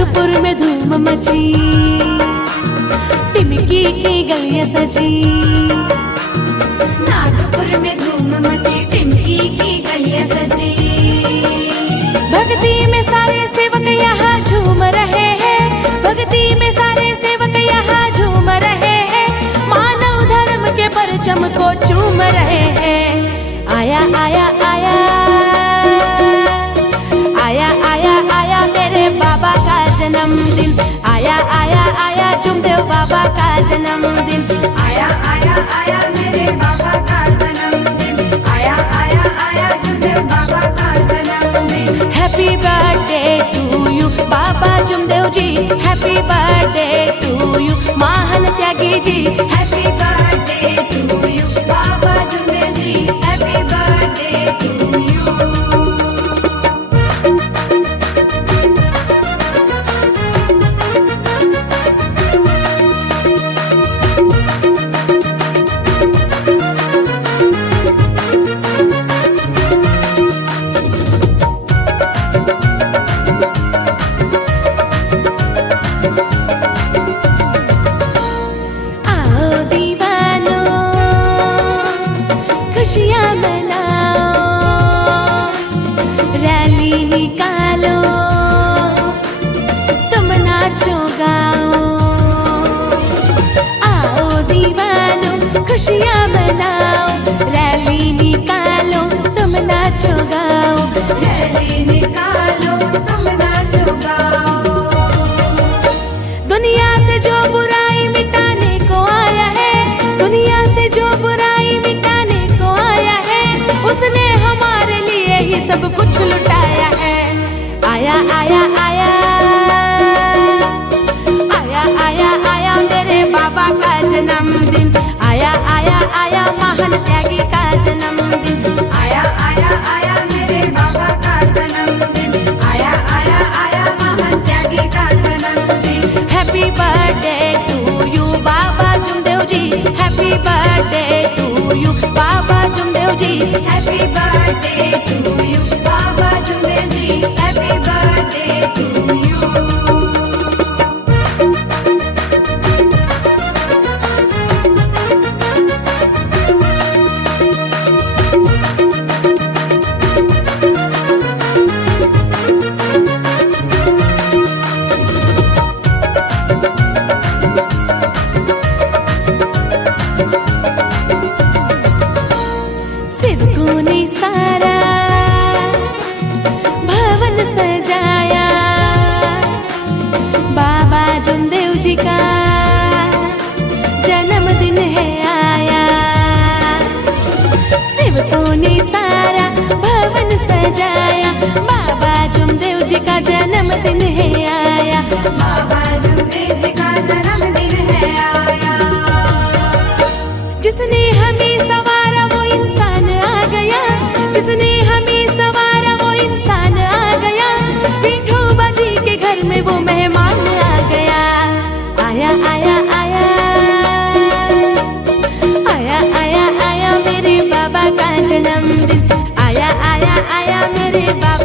नागपुर में धूम मची, टिमकी की गलियां सजी। नागपुर में धूम मची, टिमकी की गलियां सजी। भक्ति में सारे सेवक यहाँ झूम रहे हैं, भक्ति में सारे सेवक यहाँ झूम रहे हैं, मानव धर्म के परचम को चूम रहे हैं। आया आया आया आया आया आया मेरे बाबा का जन्मदिन, आया आया आया जुमदेव बाबा का जन्मदिन। आया आया आया मेरे बाबा का जन्मदिन, आया आया आया जुमदेव बाबा का जन्मदिन। Happy birthday to you Baba Jumdev ji, happy birthday to you महान त्यागी ji. Happy birthday to you Baba Jumdev ji, happy birthday to you. खुशियाँ मनाओ, रैली निकालो, तुम नाचो गाओ। आओ दीवानो खुशियाँ मनाओ, रैली निकालो, तुम नाचो गाओ। रैली निकालो, तुम नाचो गाओ। दुनिया से जो बुराई मिटाने को आया है, दुनिया से जो बुराई मिटाने को आया है, उसने हमारे लिए ही सब कुछ लुटाया है। आया आया आया आया आया आया मेरे बाबा का जन्मदिन, आया आया आया महान त्यागी का जन्मदिन। आया आया आया मेरे बाबा का जन्मदिन, आया आया आया महान त्यागी का जन्मदिन। Happy birthday to you Baba Jumdev ji, happy birthday to you Baba Jumdev ji. Happy birthday to you Baba Jumdev ji, happy birthday to you. Sidhu ने सारा भवन सजाया, बाबा जुमदेव जी का जन्मदिन है आया। सिद्धू ने सारा भवन सजाया, बाबा जुमदेव जी का जन्मदिन है आया। बाबा जुमदेव जी का जन्मदिन है आया। जिसने हमें सवारा वो इंसान आ गया, जिसने हमें सवारा वो इंसान आ गया, विठोबा जी के घर में वो मेहमान आ गया। आया आया आया आया आया आया मेरे बाबा का जन्मदिन, आया आया आया मेरे बाबा